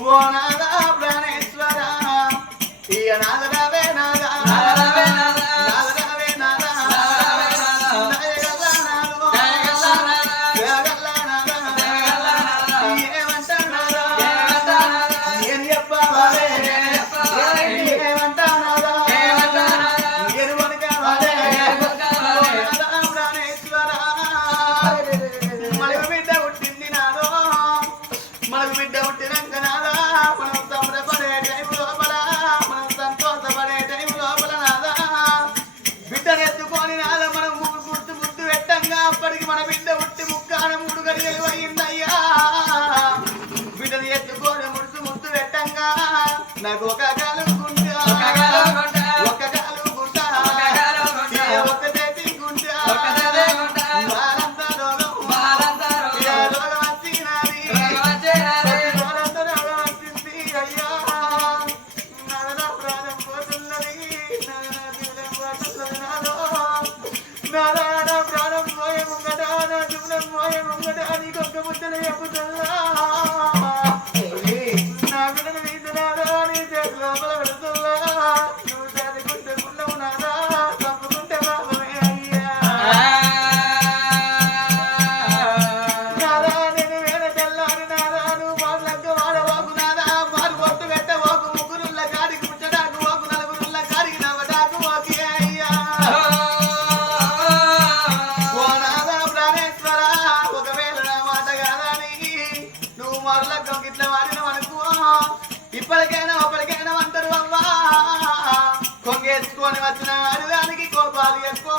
ఓ నాదా ప్రాణేశ్వర ఈ నాదరా కుమారులక్కం ఇట్లా వాడినాం అనుకో. ఇప్పటికైనా అప్పటికైనా అంటారు అవ్వా కొంగేసుకొని వచ్చిన అడిగానికి కోపాలు ఎక్కువ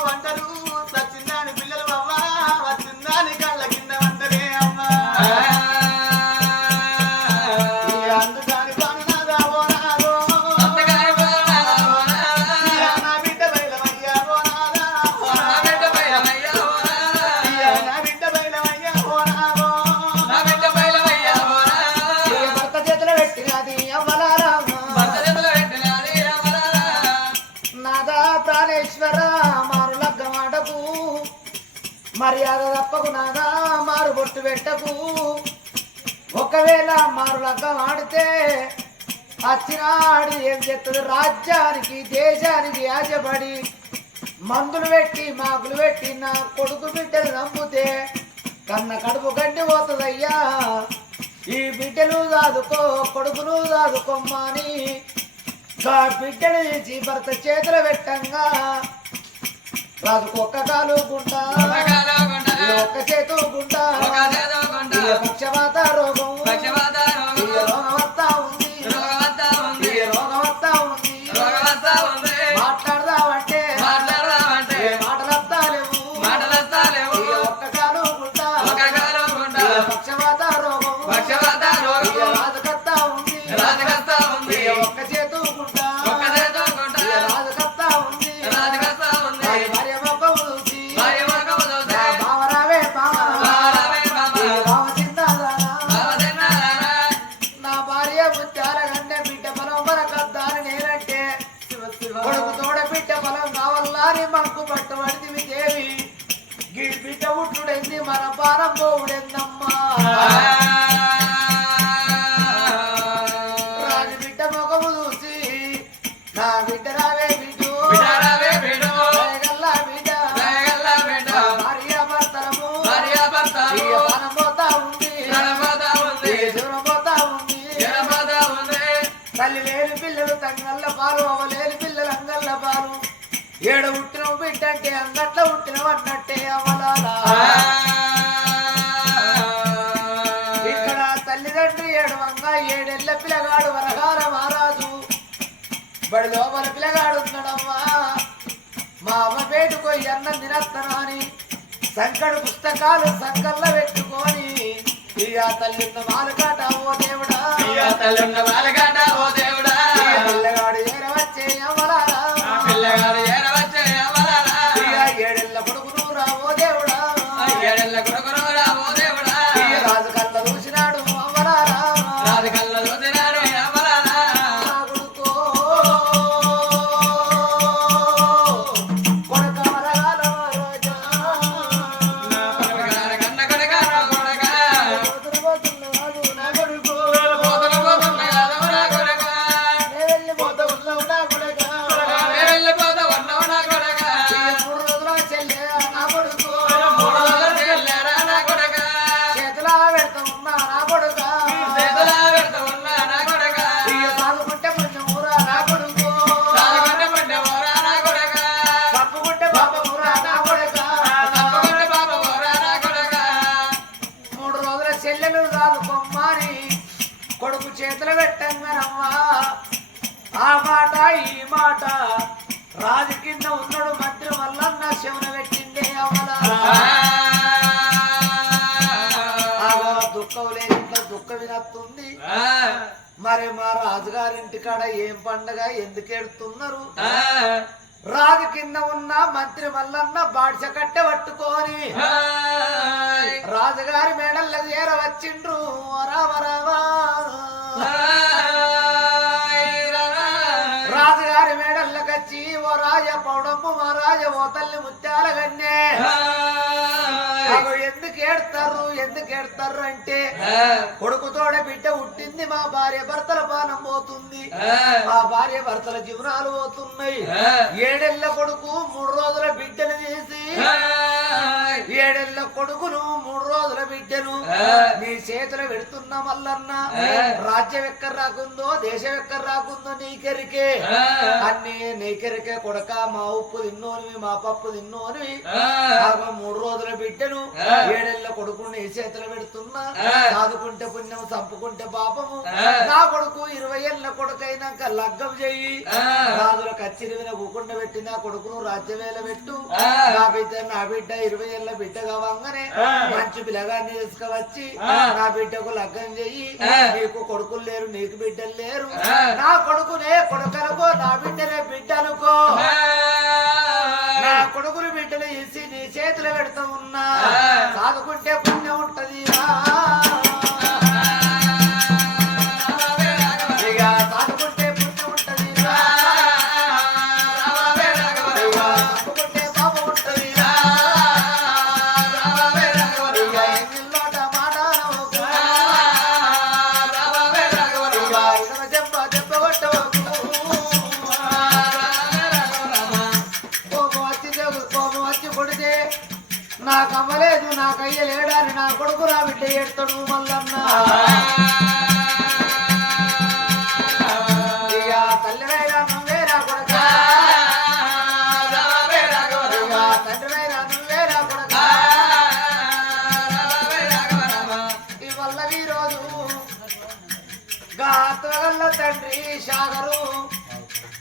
వచ్చినాడు ఏం చేస్తుంది? రాజ్యానికి దేశానికి ఆశపడి మందులు పెట్టి మాకులు పెట్టి నా కొడుకు బిడ్డలు నమ్మితే కన్న కడుపు గడ్డి పోతుందయ్యా. ఈ బిడ్డలు దాదుకో కొడుకును దాదుకోమ్మా అని ఆ బిడ్డను తీసి భర్త చేతుల పెట్టంగా. రాదు ఒక్క కాలు గుంట ఒక్క చేతు గుంట పక్షవాత రోగం. పెట్టుకో ఎన్న అని సంకడు పుస్తకాలు సంకల్ల పెట్టుకోని ఇయా తల్లిన్న వాళ్ళ కాట ఓ దేవుడా. ఇయా తల్లిన్న వాళ్ళ కాట ఓ kenal కాడ ఏం పండగ? ఎందుకు ఎడుతున్నారు? రాజు కింద ఉన్న మంత్రి మల్లన్న బాడ్చ కట్టె పట్టుకొని రాజుగారి మేడల్లో చేర వచ్చిండ్రు రామ. రామ రాజుగారి మేడల్లోకి వచ్చి ఓ రాజ పౌడమ్ము మా రాజ ఓ తల్లి ముత్యాల గన్నే ఎందుకు ఏడతారు ఎందుకు ఏడతారు అంటే కొడుకుతోడ బిడ్డ పుట్టింది మా భార్య భర్తల పానం పోతుంది. మా భార్య భర్తల జీవనాలు పోతున్నాయి. ఏడెళ్ళ కొడుకు మూడు రోజుల బిడ్డను చేసి ఏడెళ్ళ కొడుకును మూడు రోజుల బిడ్డను నీ చేతులు పెడుతున్నా మల్లన్న. రాజ్యం ఎక్కడ రాకుందో దేశం ఎక్కడ రాకుందో నీకెరికే అన్ని నీకెరికే కొడక మా ఉప్పు తిన్నోనివి మా పప్పు తిన్నోనివి. మూడు రోజుల బిడ్డను ఏడెళ్ళ కొడుకుని చేతులు పెడుతున్నా? సాదుకుంటే పుణ్యం చంపుకుంటే పాపము. నా కొడుకు ఇరవై ఏళ్ళ కొడుకు అయినాక లగ్గం చెయ్యి. రాజుల కచ్చిరి మీద కూకుండా పెట్టి నా కొడుకును రాజ్యవేల పెట్టు. నా బిడ్డ నా బిడ్డ ఇరవై ఏళ్ళ బిడ్డ కావంగానే మంచి పిల్లగాన్ని తీసుకువచ్చి నా బిడ్డకు లగ్గం చెయ్యి. నీకు కొడుకులు లేరు నీకు బిడ్డలు లేరు. నా కొడుకునే కొడుకనుకో నా బిడ్డనే బిడ్డ అనుకో నా కొడుకులు బిడ్డలు ఇసి నీ చేతులు పెడతా ఉన్నా. సాదుకుంటే పుణ్యం ఉంటది.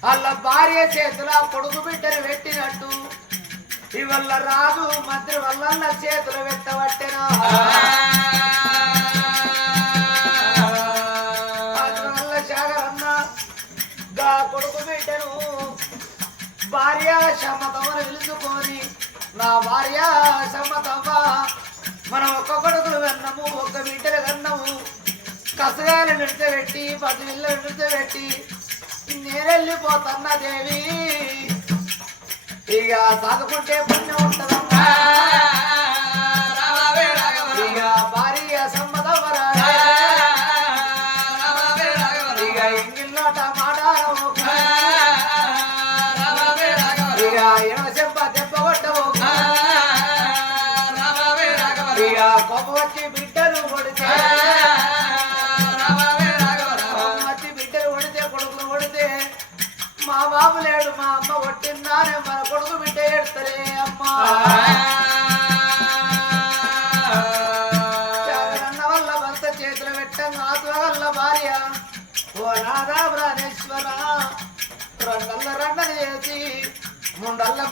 వాళ్ళ భార్య చేతుల కొడుకు బిడ్డను పెట్టినట్టు. ఇవల్ల రాజు మంత్రి వల్ల చేతులు పెట్టబట్టెనా. వల్ల శాగరన్న గా కొడుకు బిడ్డను భార్య సమ్మతమ్మను పిలుచుకొని నా భార్య సమ్మతమ్మ మనం ఒక్క కొడుకులు కన్నాము ఒక్క బిడ్డలు కన్నాము కసగాయలు నిడిచిపెట్టి పది ఇళ్ళు నిడిచిపెట్టి నేరెళ్ళిపోతున్న దేవి ఇక చదువుకుంటే పుణ్యం ఉంటుందమ్మా.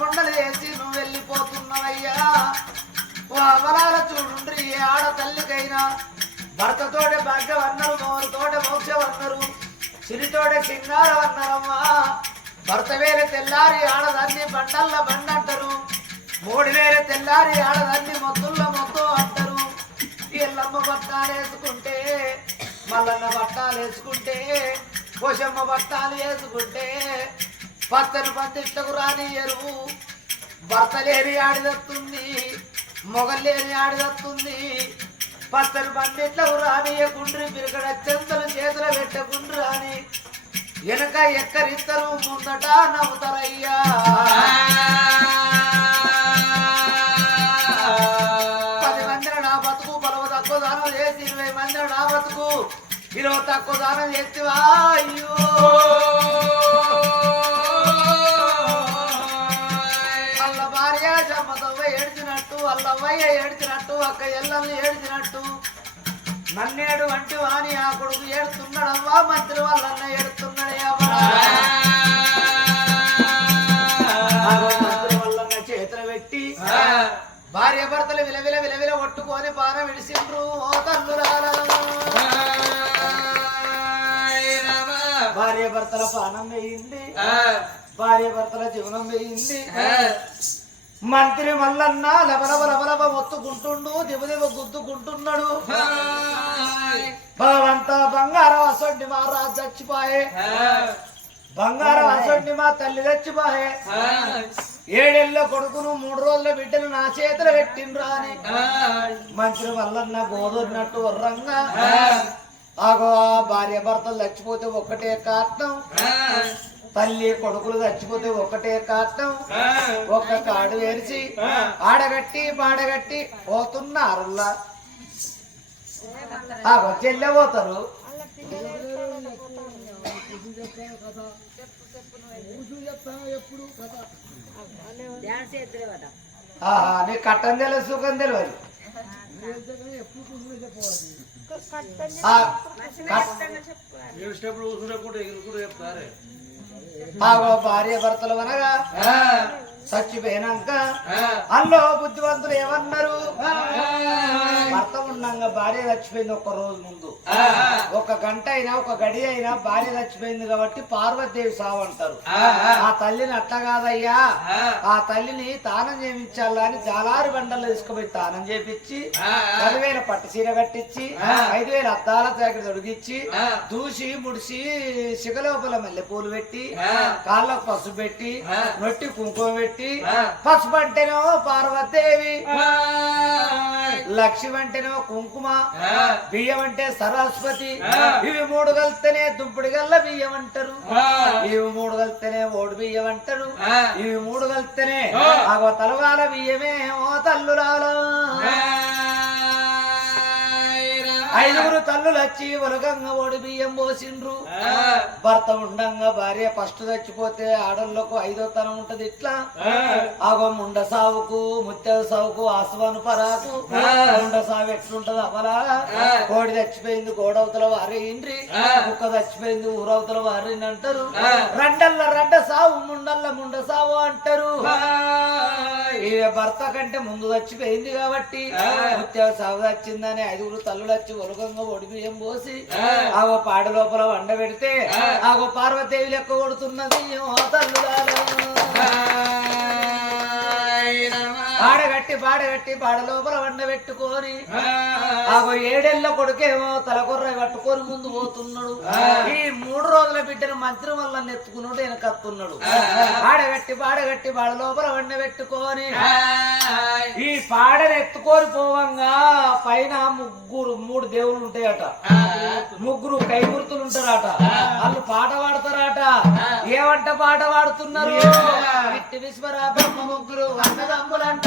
ముండల్ల నువ్వు వెళ్ళిపోతున్నావయ్యా. ఓ చూడుండ్రి ఏ ఆడ తల్లికైనా. భర్తతోటే భాగ్యం అన్నారు మోరుతోటే మోక్షం అన్నారు సిరితోటే సింగారం అన్నారమ్మా భర్త వేరే తెల్లారి ఆడదాన్ని బండల్ల బండ అంటారు మూడు వేరే తెల్లారి ఆడదాన్ని మొత్తుల్లో మొత్తం అంటారు. ఎల్లమ్మ బట్టాలు వేసుకుంటే మల్లన్న బట్టాలు వేసుకుంటే పోషమ్మ బట్టాలు వేసుకుంటే పచ్చని రాని ఎరువు. భర్త లేని ఆడిదత్తుంది మొగలేని ఆడిదత్తుంది పచ్చని పందిట్లకు రానియకుండ్రి బిరకడ చెంతలు చేతులు పెట్టకుండ్రి అని వెనక ఎక్కరిద్దరు ముందట నవ్వుతారయ్యా. పది మందిన నా బతుకు పలవ తక్కువ దానం చేసి ఇరవై మందిన నా బతుకు. ఇరవై తక్కువ దానం చేసివా అయ్యో. వాళ్ళ అవ్వయ్య ఏడ్చినట్టు అక్క ఎల్లల్ని ఏడ్చినట్టు. నన్నేడు వంటి వాని ఆ కొడుకు ఏడుతున్నాడవ్వా మంత్రి వాళ్ళన్న ఏడుతున్నాడే అవ్వా మంత్రి వాళ్ళన్న చేతులు పెట్టి భార్య భర్తలు విలవిల విలవిల కొట్టుకొని పాన విడిసిండ్రు. ఓ తల్లురాల భార్య భర్తల పానం వేయింది భార్య భర్తల జీవనం వేయింది మంత్రి మల్లన్న లబలబ లబలబ మొత్తుకుంటుండు దిబదిబ గుద్దుకుంటున్నాడు భగవంతా బంగారం అసొంటి మా రాజు చచ్చిపోయే. బంగారం అసొంటి మా తల్లి చచ్చిపోయే. ఏడేళ్ళ కొడుకును మూడు రోజుల బిడ్డను నా చేతులు పెట్టిండ్రా అని. మంత్రి మల్లన్న గోదూరినట్టు వర్రంగా ఆగో ఆ భార్య భర్తలు చచ్చిపోతే ఒక్కటే కారణం. తల్లి కొడుకులు చచ్చిపోతే ఒక్కటే కారణం ఒక్క కాడు వేరిచి ఆడగట్టి పాడగట్టి పోతున్నారుల్లా. ఆ చెల్లె పోతారు. కట్టం తెలియదు సుఖం తెలియదు ఆ, కట్- ఆగో భార్య భర్తలు అనగా చచ్చిపోయినాక అల్లో బుద్ధివంతులు ఏమన్నారు? భర్త ఉండంగా భార్య చచ్చిపోయింది ఒక రోజు ముందు. ఒక గంట అయినా ఒక గడి అయినా భార్య చచ్చిపోయింది కాబట్టి పార్వతీదేవి సావు అంటారు. ఆ. తల్లిని అట్లా కాదయ్యా. ఆ. తల్లిని తానం చేయించాలా అని జాలారి బండల్లో తీసుకుపోయి తానం చేపించి పదివేల పట్టు చీర కట్టించి ఐదు వేల అద్దాల జాకెట్ తొడిగిచ్చి దూసి ముడిసి శిగలోపల మల్లె పూలు పెట్టి కాళ్ళకు పసుపు పెట్టి నొట్టి కుంకుమ పెట్టి పసుపు అంటేనేమో పార్వతీదేవి లక్ష్మి అంటేనేమో కుంకుమ బియ్యం అంటే సరస్వతి ఇవి మూడు కలిస్తేనే దుంపుడు గల్ల బియ్యం అంటారు. ఇవి మూడు కలిస్తేనే ఓడి బియ్యం అంటారు. ఇవి మూడు కలిస్తేనే ఆగో తలవాల బియ్యమే ఓ తల్లురాల ఐదుగురు తల్లులు వచ్చి ఒలగంగా ఓడి బియ్యం పోసిండ్రు. భర్త ఉండంగా భార్య ఫస్ట్ చచ్చిపోతే ఆడళ్ళకు ఐదో తనం ఉంటది ఇట్లా. ఆగో ముండ సావుకు ముత్యాల సావుకు ఆసువాను పరాకు. ముండ సావు ఎట్లుంటది అవలా కోడి చచ్చిపోయింది గోడవతల వారి ఇండ్రి. కుక్క చచ్చిపోయింది ఊరవతల వారి అంటారు. రెండల్ల రెడ్డ సావు ముండల్ల ముండ సావు అంటారు. ఈ భర్త కంటే ముందు చచ్చిపోయింది కాబట్టి సాగు వచ్చిందని ఐదుగురు తల్లులు వచ్చి ఒలగంగా ఒడి బియ్యం పోసి ఆగో పాడ లోపల వండ పెడితే ఆగో పార్వతీవి లెక్క కొడుతున్నది. ఓ తల్లులారా. పాడగట్టి పాడగట్టి పాడ లోపల వండ పెట్టుకొని. ఆగో ఏడేళ్ళ కొడుకేమో తలకొర్ర పట్టుకొని ముందు పోతున్నాడు. ఈ మూడు రోజుల బిడ్డను మంత్రి వల్ల నెత్తుకున్నాడు ఈయన కత్తున్నాడు. పాడగట్టి పాడగట్టి పాడ లోపల వండ పెట్టుకొని. ఈ పాడను ఎత్తుకొని పోవంగా పైన ముగ్గురు మూడు దేవుళ్ళు ఉంటాయట. ముగ్గురు కై గుర్తులు ఉంటారట వాళ్ళు పాట పాడతారట. ఏమంట పాట పాడుతున్నారు? విశ్వరా బ్రహ్మ ముగ్గురు అన్నదమ్ములంట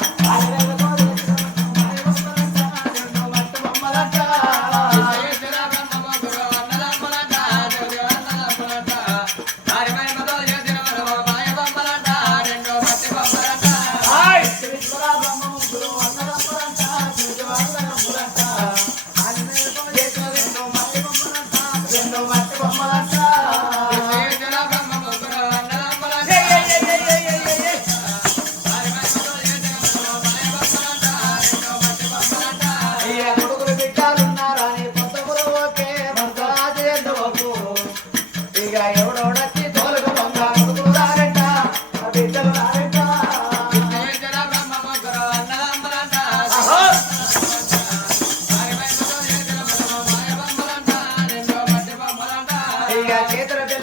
ఇక చేతుల బిల్ల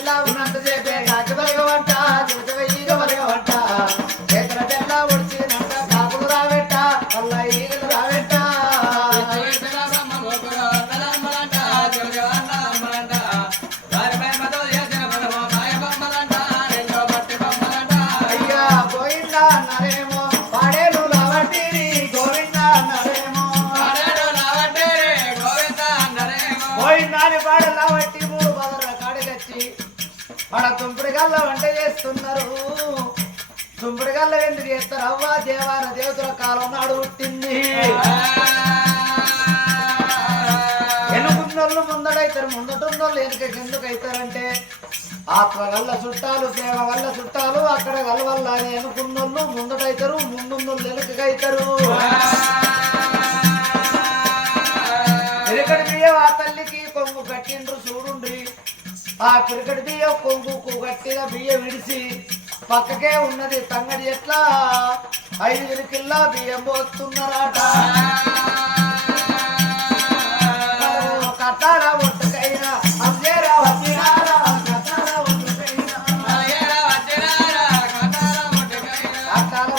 చేస్తారవ్వా దేవాల దేవతల కాలం నాడు పుట్టింది. ఎనుకున్నోళ్ళు ముందడైతారు ముందటోళ్ళు ఎందుకు అవుతారంటే ఆత్మ వల్ల చుట్టాలు సేవ వల్ల చుట్టాలు అక్కడ గల వల్ల అని ఎనుకున్నోళ్ళు ముందటైతారు ముందున్నోళ్ళు ఎనుకైతారు ఎనుకడి ఆ తల్లికి కొంగు కట్టిండ్రు చూడుండ్రి. ఆ క్రికెట్ బియ్య కొంగుకు గట్టిగా బియ్య విడిచి పక్కకే ఉన్నది తంగడి ఎట్లా? ఐదు విరికిల్లా బియ్యం పోస్తున్నారట. కట్టాల ఒట్టుకైనా అందేరా వచ్చినారా కట్టాల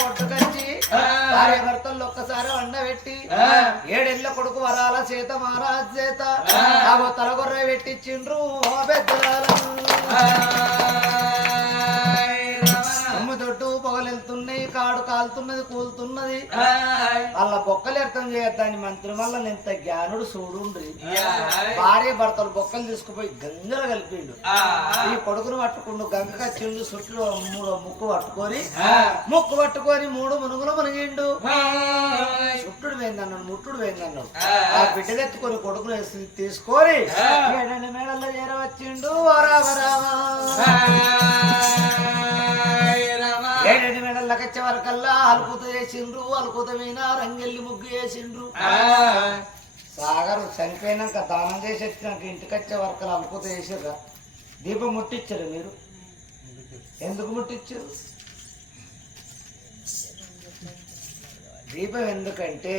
ఒట్టుకొచ్చి ఒక్కసారి వండబెట్టి ఏడెళ్ళ కొడుకు వరాల చేత మహారాజ్ చేత ఆగో తలగొర్ర పెట్టించిండ్రు ఓ కాలుతున్నది కూలుతున్నది. వాళ్ళ బొక్కలు అర్థం చేయొద్దని మంత్రి వల్ల ఎంత జ్ఞానుడు చూడుండ్రి భార్య భర్తలు బొక్కలు తీసుకుపోయి గంగర కలిపిండు. ఈ కొడుకును పట్టుకుండు గంగ కచ్చిండు చుట్టూ మూడు ముక్కు పట్టుకొని ముక్కు పట్టుకొని మూడు మునుగులు మునిగిండు. చుట్టుడు పోయిందన్నాడు ముట్టుడు పోయిందన్నాడు ఆ. బిడ్డలెత్తుకొని కొడుకును వేసి తీసుకొని మేడల్లో చేరవచ్చిండు రామ. రామ వచ్చే వరకల్లా అలుకుత చేసిండ్రు అలుకుత మీద రంగెల్లి ముగ్గు చేసిండ్రు సాగర్ చనిపోయినాక దానం చేసి వచ్చినాక ఇంటికి వచ్చే వరకల్లా అలుకుత చేసిర్రా? దీపం ముట్టించారు మీరు? ఎందుకు ముట్టించారు? దీపం ఎందుకంటే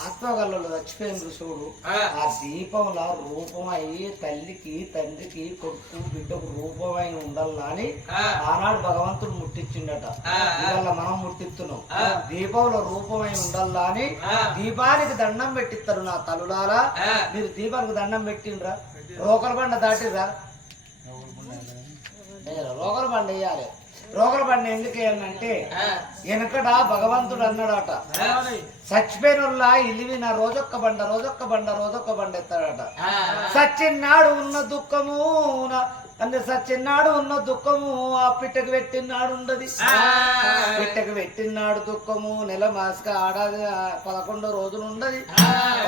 ఆత్మగల్లలో చచ్చిపోయిన చూడు. ఆ. దీపంలో రూపం అయ్యి తల్లికి తండ్రికి కొడుకు బిడ్డకు రూపమై ఉండాలని అని ఆనాడు భగవంతుడు ముట్టించిండట. ఇవాళ మనం ముట్టిస్తున్నాం దీపంలో రూపమై ఉండాలా అని దీపానికి దండం పెట్టిస్తారు నా తలులారా మీరు దీపానికి దండం పెట్టిండ్రా? రోకల బండ దాటిర్రా? లేదు, రోకల బండ వేయాలి రోకల బండ ఎందుకు వేయాలంటే వెనకట భగవంతుడు అన్నాడట చచ్చిపోయిన ఇల్లివి నా రోజొక్క బండ రోజొక్క బండ రోజొక్క బండ ఎత్తాడట. సచ్చిన్నాడు ఉన్న దుఃఖము అంటే సచ్చిన్నాడు ఉన్న దుఃఖము ఆ పిట్టకు పెట్టినాడు ఉండదు. పిట్టకు పెట్టినాడు దుఃఖము నెల మాసక ఆడాది పదకొండు రోజులు ఉండదు.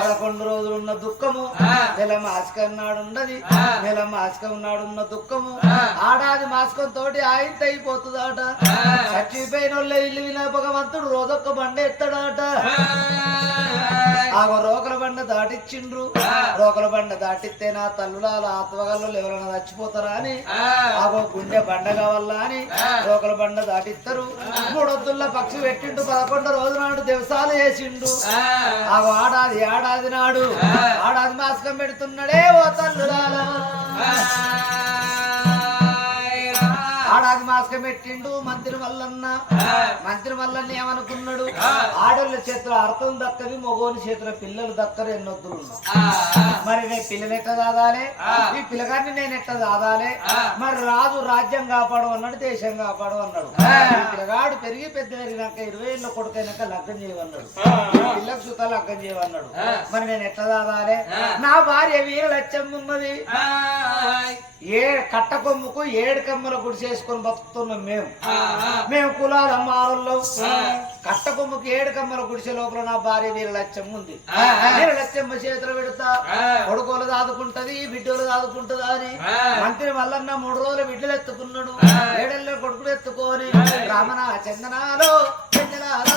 పదకొండు రోజులు ఉన్న దుఃఖము నెల మాసక నాడు ఉండదు. నెల మాసకం నాడు ఉన్న దుఃఖము ఆడాది మాసకం తోటి ఆయంత అయిపోతుందట. చచ్చిపోయిన వాళ్ళ ఇల్లు విన భగవంతుడు రోజొక్క బండ ఎత్తాడట. ఆ. రోకల బండ దాటిచ్చిండ్రు. రోకల బండ దాటిస్తే నా తల్లులాల ఆత్మగల్లో ఎవరైనా చచ్చిపోతారా? అని. ఆగో గుండె బండ కావాలా అని. రోకల బండ దాటిస్తారు. మూడొద్దుల్లో పక్షి పెట్టిండు పదకొండు రోజు నాడు దివసాలు చేసిండు ఆగో ఆడాది ఆడాది నాడు. ఆడాది మాస్కం పెడుతున్నాడే ఓ తల్లులాల ఆడాది మాస్కం పెట్టిండు మంత్రి మల్లన్న మంత్రి మల్లన్న ఏమనుకున్నాడు? ఆడోళ్ళ చేతిలో అర్థం దక్కది మగోని చేతిలో పిల్లలు దక్కరు ఎన్నొద్దులు మరి నేను పిల్లలు ఎట్లా దాదాలే? ఈ పిల్లగాన్ని నేను ఎట్లా దాదాలే? మరి రాజు రాజ్యం కాపాడు అన్నాడు దేశం కాపాడు అన్నాడు. పిల్లగాడు పెరిగి పెద్ద పెరిగినాక ఇరవై ఏళ్ళ కొడుకైనాక లగ్గం చేయమన్నాడు. పిల్లకు సుత లగ్గం చేయమన్నాడు. మరి నేను ఎట్లా దాదాలే? నా భార్య వీర లక్ష్యం ఉన్నది ఏ కట్ట కొమ్ముకు ఏడు కమ్మల గుడి చేసుకొని బతుకుతున్నాం మేము. మేము కులాల మారుల్లో కట్ట కొమ్ముకు ఏడు కమ్మల గుడిసె లోపల నా భార్య వీర లక్ష్యం ఉంది వీర లక్ష్యం చేతులు పెడతా కొడుకోలు దాదుకుంటది బిడ్డలు దాదుకుంటదా అని. మంత్రి మల్లన్న మూడు రోజులు బిడ్డలు ఎత్తుకున్నాడు. ఏడెళ్ళ కొడుకులు ఎత్తుకొని రామన చందనాలో చందనాలో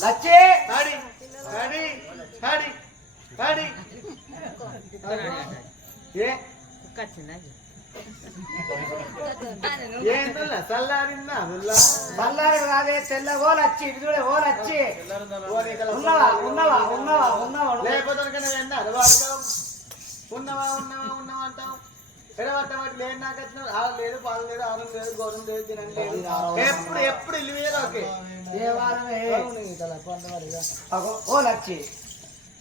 ಲಚ್ಚೆ! ಹಾಡಿ ಹಾಡಿ ಏ? ಚೆನ್ನಾಗಿ బల్లారు కాదే తెల్ల ఓ లచ్చి ఇది చూడే ఓ లచ్చి ఉన్నవా? ఉన్నవా? ఉన్నవా? ఉన్నవా? లేకపోతే ఉన్నవా ఉన్నవా ఉన్నవా అంటాం ఎడబట్టబట్టి లేదు నాకు వచ్చిన ఆరు లేదు పాలు లేదు ఆరు లేదు గౌరవం లేదు తినండి లేదు. ఎప్పుడు ఎప్పుడు ఇల్లు ఓకే. దేవాలమే అగో ఓ లచ్చి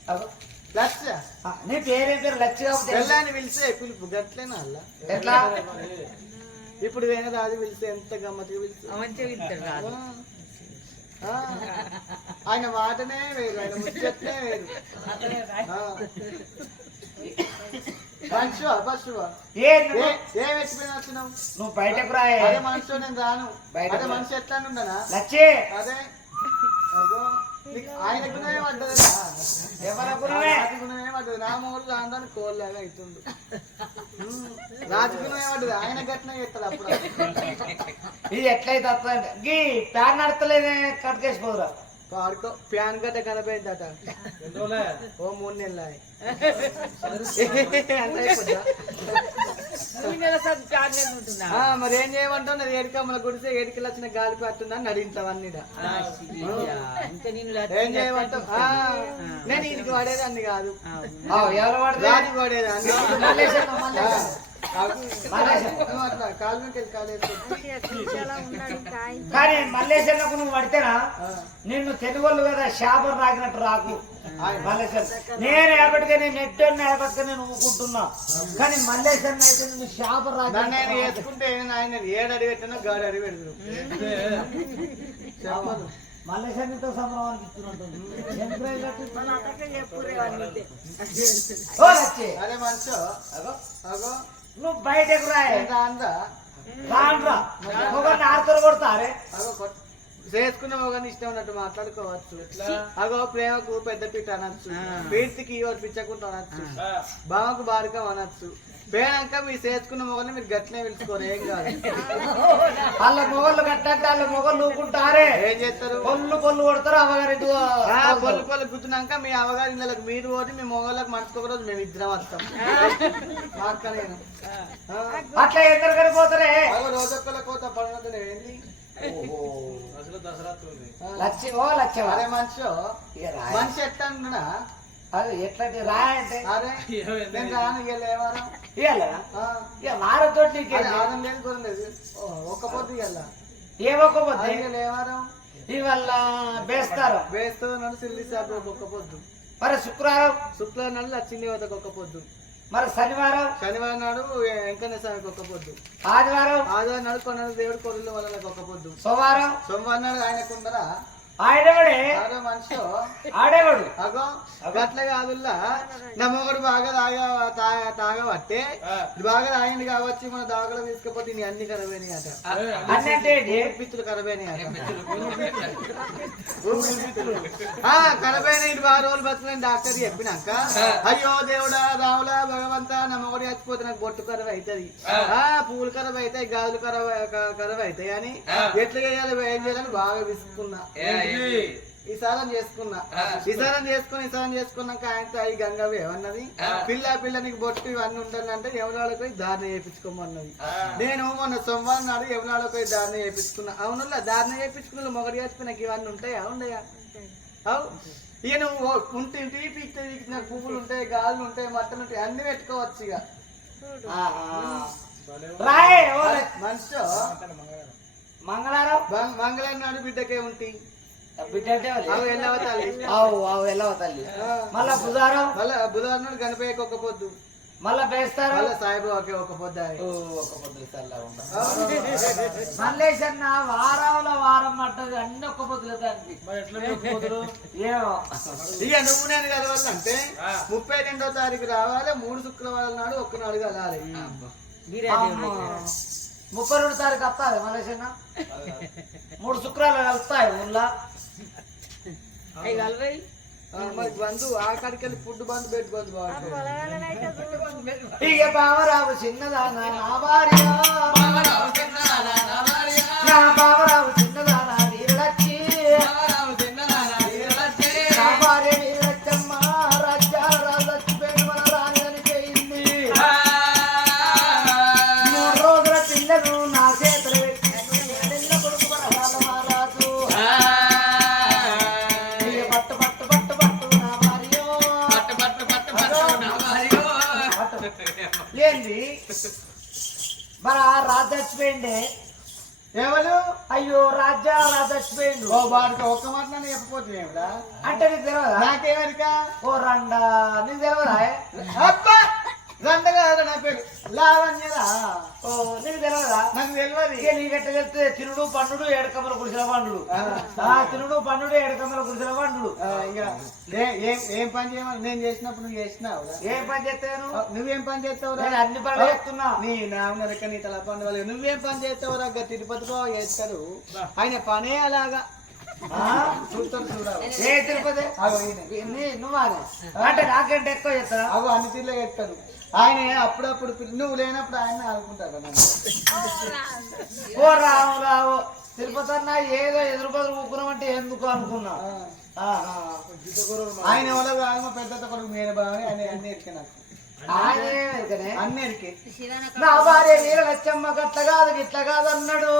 అగో. లక్ష ఆ, నీ పేరేం పేరు? లచ్చి తెల్లని పిలిస్తే పిలుపు గట్లేనా అల్ల ఎట్లా? ఇప్పుడు వేరే రాజు పిలిస్తే ఎంత గమ్మత్తుగా పిలిస్తే? ఆ. ఆయన మాటనే వేరు ఆయన ముచ్చట్నే వేరు. నువ్వు బయటకు రాయే అదే నేను రాను. బయట అదే మనిషి ఎట్లా ఉండనా? లచ్చి. అదే. అగో. ఆయన గుణమే పడ్డది ఎవరి గుణమే? రాజు గుణమే పడ్డది. అవుతుంది ఆయన గట్టిన చేస్తాడు అప్పుడు. ఇది ఎట్లయితే వస్తుందంటే గీ ప్యాన్ నడతలేదే కట్కేసిపోదురా పాడుకో. ప్యాన్ గట్ట కనపోయిందట ఓ మూడు నెలలు మరి ఏం చేయమంటావు నాది ఏడికమ్మల గుడిసే ఏడికి వచ్చిన గాలి పట్టుందని నడించావు అన్ని ఏం చేయమంటావు? నేను ఇంటికి పడేదాన్ని కాదు. ఎవరు రాజు పడేదాన్ని నువ్వు. కానీ మల్లేశన్నకు నువ్వు పడితేనా? నిన్ను తెలుగోళ్ళు కదా శాపం రాకినట్టు రాకు. మల్లేశన్ నేను ఏపటికే నేను నెట్టని ఏపటికే నేను ఊకుంటున్నా. కానీ మల్లేశన్ అయితే నిన్ను శాపం నన్ను ఆయన రాకి. వేసుకుంటే ఆయన ఏడు అడిగి పెట్టినా గాడు అడిగి పెడతాడు. చెప్పదు మల్లేశన్నితో సంభ్రమానికి లచ్చి, అదే మనిషి అగో, అగో. నువ్వు బయటకు రాయే ఎంత అందా రాన్రా ఒక నారుతో కొడతారే? చేసుకున్న మొగని ఇష్టం ఉన్నట్టు మాట్లాడుకోవచ్చు. అగో ప్రేమకు పెద్ద పీట అనొచ్చు. పీర్తికి పిచ్చకుంటూ అనొచ్చు. బావకు బారకం అనొచ్చు. పోయాక మీరు చేసుకున్న మొగని మీరు గట్లనే పిలుచుకోరు ఏం కాదు. వాళ్ళ మొగళ్ళు కట్టంటే వాళ్ళ మొగళ్ళు ఊకుంటారే ఏం చేస్తారు? పొల్లు పొల్లు కొడతారు ఆ, పొల్లు పొల్లు గుద్దునాక మీ అవగారి ఇళ్ళకి మీరు పోతే మీ మొగలకు మనసుకు ఒక రోజు మేము ఇద్దరం వస్తాం. మా అక్క నేను. ఆ, అట్లా ఎందరు పోతారే? అగో రోజొక్కల కోత పడినట్టు ఏంది? ఆ, లక్ష ఓ లక్ష అరే మనిషి. మనిషి ఎట్లా అది ఎట్లాంటి రాయంటే అరే నేను రాను ఇక లేవారం? ఇవ్వాలా ఆ, ఇక వారతో నీకే అరే ఆనం లేదు గురం లేదు. ఓ, ఒక్క పొద్దు ఇవ్వాల ఏమొక్కపోతే ఇక లేవారం? ఇవాళ బేస్తారు. వేస్తూ నన్ను సిల్లి సాబు ఒక్క పొద్దు. మరి శుక్రవారం? శుక్రవారం నాడు లక్ష్మీ వద్దకు ఒక్క పొద్దు. మరి శనివారం? శనివారం నాడు వెంకన్న స్వామికి ఒక్క పొద్దు. ఆదివారం? ఆదివారం నాడు కొన్నాడు దేవుడు కొర్రెలు వాళ్ళకి ఒక్క పొద్దు. సోమవారం? సోమవారం నాడు ఆయనకుందరా ఆడేవాడే మనిషి? ఆడేవాడు. అగో అట్లా కాదుల్లా. నా మొగడు బాగా తాగా తాగా తాగబట్టే బాగా తాగింది కావచ్చు మన దాగలో తీసుకపోతే నీ అన్ని కరవేని అట అన్నీ అంటే ఏంటి? పిత్తులు కరవేని అట ఆ కరవేని ఇటు బాగా రోజులు బతుకుని డాక్టర్ చెప్పినాక అయ్యో దేవుడా రావులా భగవంత నా మొగడు చచ్చిపోతే నాకు బొట్టు కరవ అవుతుంది ఆ. పూలు కరవ అవుతాయి గాజులు కరవ కరవ అవుతాయి అని ఎట్లా చేయాలి ఏం చేయాలని బాగా విసుకున్నా ఈసారం చేసుకున్నా. ఈసారం చేసుకుని ఈసారం చేసుకున్నాక ఆయనతో అయి గంగవి ఏమన్నది? పిల్ల పిల్ల నీకు బొట్టు ఇవన్నీ ఉండాలంటే ఎవరాళ్ళకి పోయి దారిని చేయించుకోమన్నది నేను మొన్న సోమవారం నాడు ఎవరాళ్ళకి పోయి దారిని చేయించుకున్నా అవునులా దారిని చేయించుకున్న మొగడి చేస్తే నాకు ఇవన్నీ ఉంటాయా? ఉండయా? అవు. ఇక నువ్వు ఉంటే పీక్తే పీకిన పువ్వులు ఉంటాయి గాజులు ఉంటాయి మట్టలు ఉంటాయి అన్ని పెట్టుకోవచ్చు ఇక. ఆ, ఆ. రాయే. మనిషి మంగళవారం? మంగళవారం నాడు బిడ్డకే ఉంటాయి ఆవు ఆవు మళ్ళా బుధవారం మళ్ళా బుధవారం గణపయ్యకి ఒక పొద్దు మళ్ళా పేస్తారు మళ్ళీ సాయిబాబాకి ఒక పొద్దు ఒక పొద్దు మల్లేశన్న వారంలో వారం పట్టదు అన్ని ఒక్క పొద్దులు ఏమో ఇక నువ్వు నేను కలవాలంటే ముప్పై రెండో తారీఖు రావాలి మూడు శుక్రవారం నాడు ఒక్క నాడు కలాలి ముప్పై రెండు తారీఖు వస్తాయి మల్లేశన్న మూడు శుక్రాలు కలుస్తాయి ఊళ్ళో మరి బంధు ఆ కాడికి వెళ్ళి ఫుడ్ బంద్ పెట్టుకోవద్దు బాగుంటుంది ఇక బావరావు చిన్నదానా నా భార్య. బావరావు చిన్నదానా నా భార్య. నా బావరావు చచ్చిపోయిండే. ఎవరు? అయ్యో రాజా రాజు చచ్చిపోయిండు ఓ బాడికి ఒక్క మాట నన్ను చెప్పపోతుంది ఏమిరా? అంటే నీకు తెలియదా నాకేమరికా? ఓ రండా. నీకు తెలియదా అబ్బా! రండగా నా పేరు. లావణ్యరా? ఓ నీకు తెలియదా నాకు తెలియదు ఇక నీకెట్ట చెప్తే తినుడు పండుడు ఏడకమ్మల కుడిసిన పండుడు. ఆ. తినుడు పండుడు ఏడకమ్మల కుడిసిన ఇంకా ఏ- ఏం పని చేయమని నేను చేసినప్పుడు నువ్వు చేసినావు ఏం పని చేస్తాను నువ్వేం పని చేస్తావురా? నేను అన్ని పనులు చేస్తున్నా. నీ నామరక నీ తల పండు వాళ్ళు నువ్వేం పని చేస్తావురా? గా తిరుపతిలో చేస్తారు. ఆయన పనే అలాగా. ఏ తిరుపతి? నువ్వు అంటే నాకంటే ఎక్కువ చేస్తారా అగో అన్ని తీర్లే చెప్తాడు ఆయన అప్పుడప్పుడు నువ్వు లేనప్పుడు ఆయన ఆడుకుంటాడు నన్ను. ఓ రావు రావు. తిరుపతి అన్న ఏదో ఎదురు బదులు ఊకున్నామంటే ఎందుకు అనుకున్నా. ఆయన మా పెద్ద కొడుకు మీద బాగా ఆయన అన్ని ఎరికే వీర లచ్చమ్మ గట్ల కాదు అన్నాడు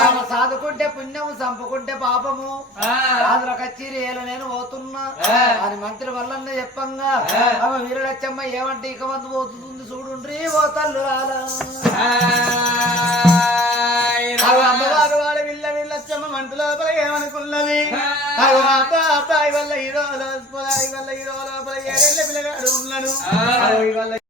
ఆమె సాదుకుంటే పుణ్యము చంపుకుంటే పాపము. ఆ, రాజుల కచ్చేరి ఏలో నేను పోతున్నా. అని మంత్రి వల్లన్న చెప్పంగా. ఆమె వీర లచ్చమ్మ ఏమంటే ఇక మంది పోతుంది చూడుండ్రి ఓ తల్లు రాలా మంట లోపల ఏమనుకున్నది? అబ్బాయి వల్ల ఈ వల్ల హీరో లోపల ఏడేళ్ళ పిల్లగాడు ఉన్నాడు ఈ